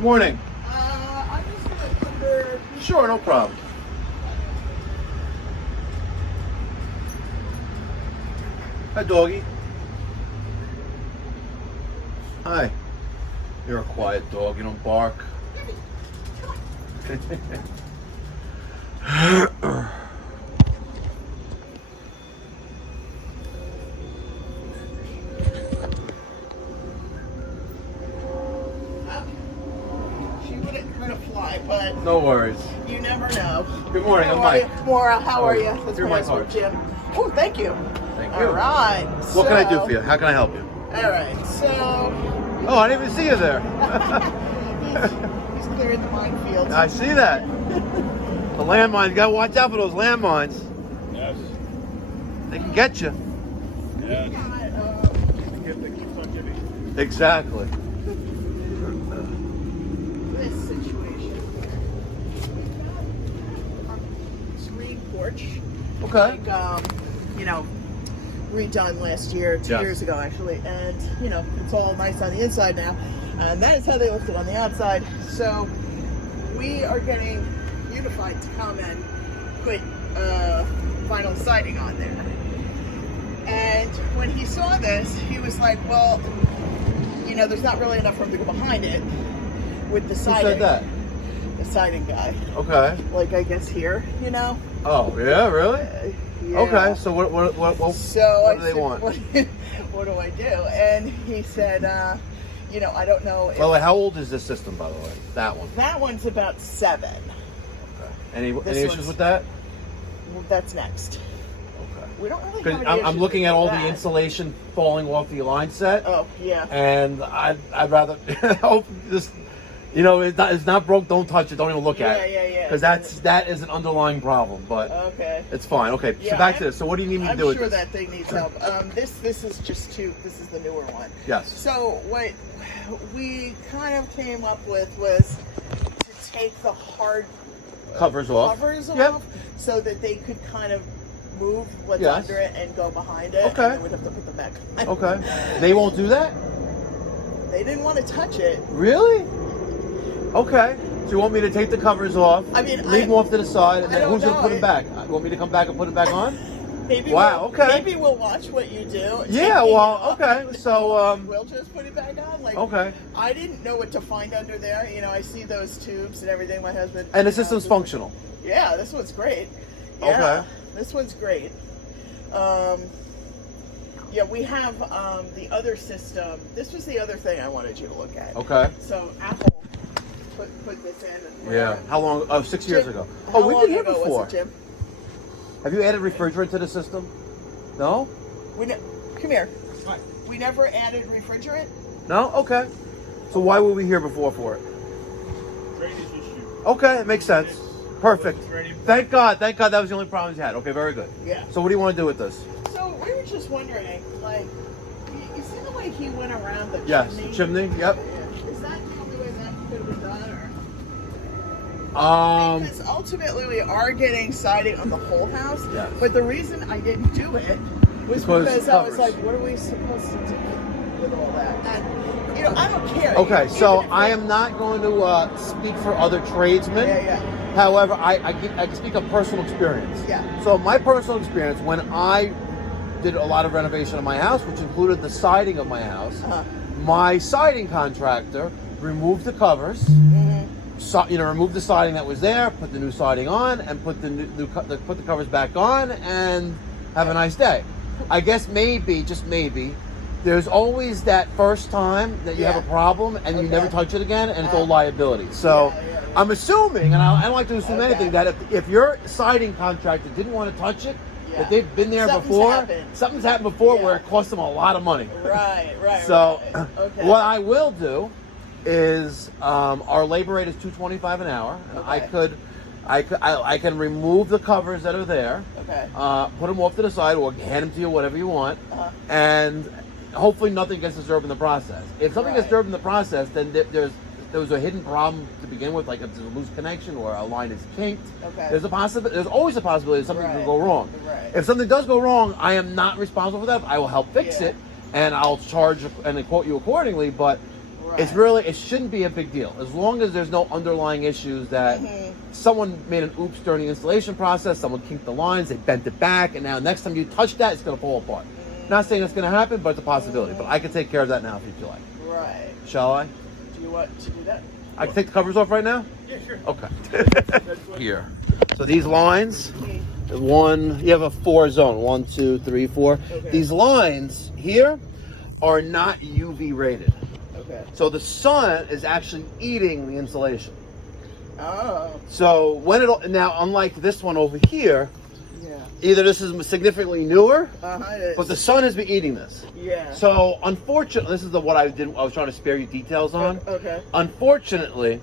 Morning. I'm just gonna cover. Sure, no problem. Hi, doggy. Hi. You're a quiet dog. You don't bark. She wouldn't hurt a fly, but No worries. you never know. Good morning. How I'm are Mike. you? Maura, how are you? That's Here are my my husband, cards. Jim. Oh, thank you. Thank you. All right. What can I do for you? How can I help you? All right. So Oh, I didn't even see you there. he's clearing the minefield. I see that. The landmines. You gotta watch out for those landmines. Yes. They can get you. Yes. The gift that keeps on giving. Exactly. This situation. Screen porch. Okay. Like, redone last year, 2 Yes. years ago actually, and it's all nice on the inside now, and that is how they left it on the outside. So we are getting Unified to come and put vinyl siding on there. And when he saw this, he was like, well, there's not really enough room to go behind it with the Who siding. said that? The siding guy. Okay. Like, I guess here, Oh, yeah, really? Yeah. Okay, so what So what I do they said, want? What do I do? And he said, I don't know. By the way, how old is this system, by the way? That one. That one's about 7. Okay. Any This issues one's- with that? Well, that's next. Okay. We don't really have Because any I'm issues looking with at all that. the insulation falling off the line set, Oh, yeah. and I'd rather hope this. It's not broke. Don't touch it. Don't even look at it. Yeah. Because that is an underlying problem, but Okay. it's fine. Okay, Yeah, so back to this. So what do you need me to I'm do with sure this? that thing needs help. This is just this is the newer one. Yes. So what we kind of came up with was to take the hard Covers off. Yep. off so that they could kind of move what's Yes. under it and go behind it. Okay. And then we'd have to put them back on. Okay. They won't do that? They didn't want to touch it. Really? Okay. So you want me to take the covers off, I mean, leave them off to the side, and I then don't who's going to know. put them back? You want me to come back and put them back on? Maybe Wow, okay. Maybe we'll watch what you do. Yeah, Take it well, off, okay. So, we'll just put it back on. Like, okay. I didn't know what to find under there. I see those tubes and everything. My husband. And the system's functional. Yeah, this one's great. Yeah, Okay. This one's great. Yeah, we have the other system. This was the other thing I wanted you to look at. Okay. So Apple put this in. And Yeah. How long? Oh, 6 years Jim, ago. How Oh, we've long been here ago before. was it, Jim? Have you added refrigerant to the system? No? Come here. We never added refrigerant. No? Okay. So why were we here before for it? Drainage issue. Okay, it makes sense. Perfect. Ready? Thank God that was the only problem you had. Okay, very good. Yeah. So what do you want to do with this? So we were just wondering, like, you see the way he went around the Yes, chimney? chimney, yep. Yeah. Is that the only way that could have been done, or? Because ultimately we are getting siding on the whole house. Yes. But the reason I didn't do it was because I was like, what are we supposed to do with all that? And I don't care. Okay, so Even if I am not going to speak for other tradesmen. Yeah. However, I can speak of personal experience. Yeah. So my personal experience, when I did a lot of renovation of my house, which included the siding of my house, my siding contractor removed the covers, removed the siding that was there, put the new siding on, and put put the covers back on, and have a nice day. I guess maybe, just maybe, there's always that first time that you have a problem and you never touch it again, and it's all liability. So I'm assuming, and I don't like to assume anything, that if your siding contractor didn't want to touch it, that they've been there before, something's happened before where it cost them a lot of money. Right. So Okay. what I will do is our labor rate is $2.25 an hour. Okay. I can remove the covers that are there, Okay. put them off to the side, or hand them to you, whatever you want, and hopefully nothing gets disturbed in the process. If something gets disturbed in the process, then there was a hidden problem to begin with, like if there's a loose connection or a line is kinked. Okay. There's always a possibility that something could go wrong. Right. If something does go wrong, I am not responsible for that. I will help fix it, and I'll charge and quote you accordingly. But It's really, it shouldn't be a big deal as long as there's no underlying issues that someone made an oops during the installation process, someone kinked the lines, they bent it back, and now next time you touch that, it's going to fall apart. Not saying it's going to happen, but it's a possibility. But I can take care of that now if you feel like. Right. Shall I? Do you want to do that? I can take the covers off right now? Yeah, sure. Okay. Here. So these lines, you have a 4 zone, 1, 2, 3, 4. Okay. These lines here are not UV rated. Okay. So the sun is actually eating the insulation. Oh. So when now, unlike this one over here, Yeah. either this is significantly newer, It is. but the sun has been eating this. Yeah. So unfortunately, this is what I was trying to spare you details on. Okay. Unfortunately,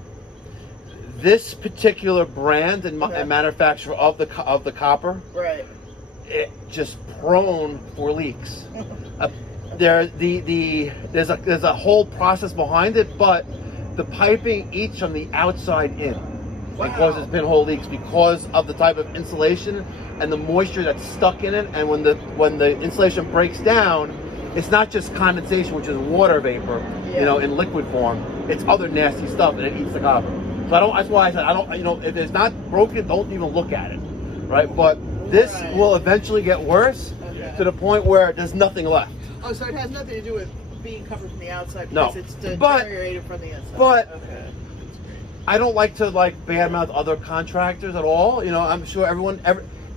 this particular brand and manufacturer of the copper, Right. it just prone for leaks. There's a whole process behind it, but the piping eats from the outside in. It causes pinhole leaks because of the type of insulation and the moisture that's stuck in it. And when the insulation breaks down, it's not just condensation, which is water vapor, in liquid form. It's other nasty stuff, and it eats the copper. So that's why I said if it's not broken, don't even look at it, right? But this will eventually get worse to the point where there's nothing left. Oh, so it has nothing to do with being covered from the outside because it's deteriorated from the inside. But I don't like to badmouth other contractors at all. I'm sure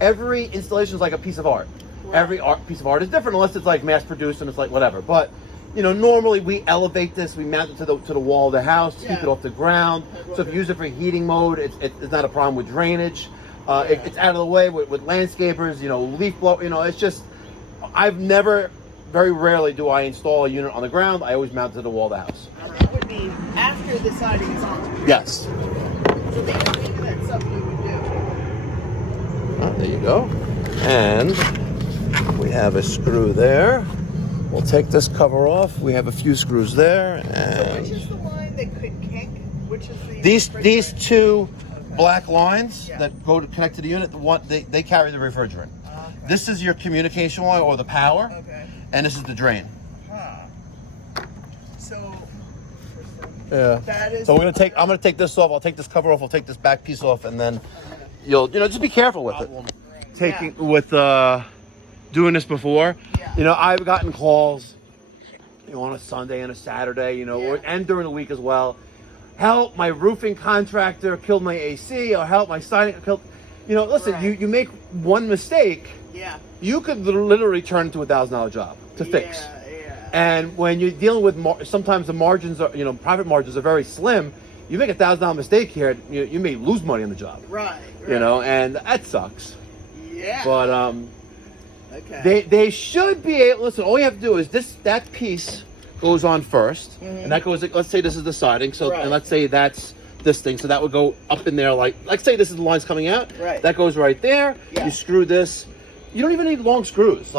every installation is like a piece of art. Right. Every piece of art is different unless it's like mass produced and it's like whatever. But normally we elevate this, we mount it to the wall of the house, to keep it off the ground. So if you use it for heating mode, it's not a problem with drainage. It's out of the way with landscapers. Leaf blow. It's just very rarely do I install a unit on the ground. I always mount it to the wall of the house. And that would be after the siding is on. Yes. So maybe that's something you would do. There you go. And we have a screw there. We'll take this cover off. We have a few screws there. And So which is the line that could kink? Which is the these two black lines that go to connect to the unit, they carry the refrigerant. Okay. This is your communication line or the power. Okay. And this is the drain. So Yeah. that is. So I'm gonna take this off. I'll take this cover off. I'll take this back piece off, and then you'll just be careful with it. Doing this before. Yeah. I've gotten calls, on a Sunday and a Saturday, and during the week as well. Help! My roofing contractor killed my AC, or help! My siding killed. Listen. You make one mistake. Yeah. You could literally turn into $1,000 job to fix. Yeah. And when you're dealing with sometimes the margins are, profit margins are very slim. You make $1,000 mistake here, you may lose money on the job. Right. And that sucks. Yeah. But they should be able. Listen, all you have to do is that piece goes on first, and that goes. Let's say this is the siding. So and let's say that's this thing. So that would go up in there. Like say this is the lines coming out. Right. That goes right there. Yeah. You screw this. You don't even need long screws.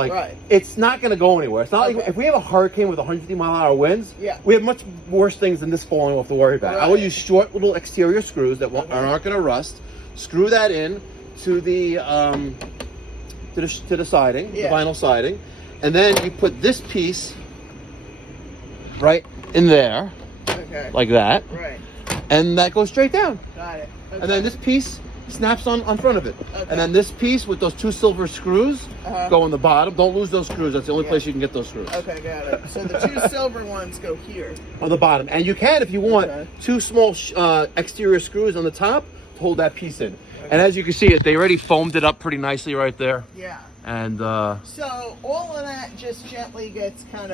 It's not going to go anywhere. It's not like if we have a hurricane with 150-mile-an-hour winds, we have much worse things than this falling off to worry about. I will use short little exterior screws that aren't going to rust. Screw that in to the siding, the vinyl siding, and then you put this piece right in there, like that, and that goes straight down. Got it. And then this piece snaps on front of it. And then this piece with those 2 silver screws go on the bottom. Don't lose those screws. That's the only place you can get those screws. Okay, got it. So the 2 silver ones go here. On the bottom. And you can, if you want, 2 small exterior screws on the top to hold that piece in. And as you can see, they already foamed it up pretty nicely right there. Yeah. And so all of that just gently gets kind of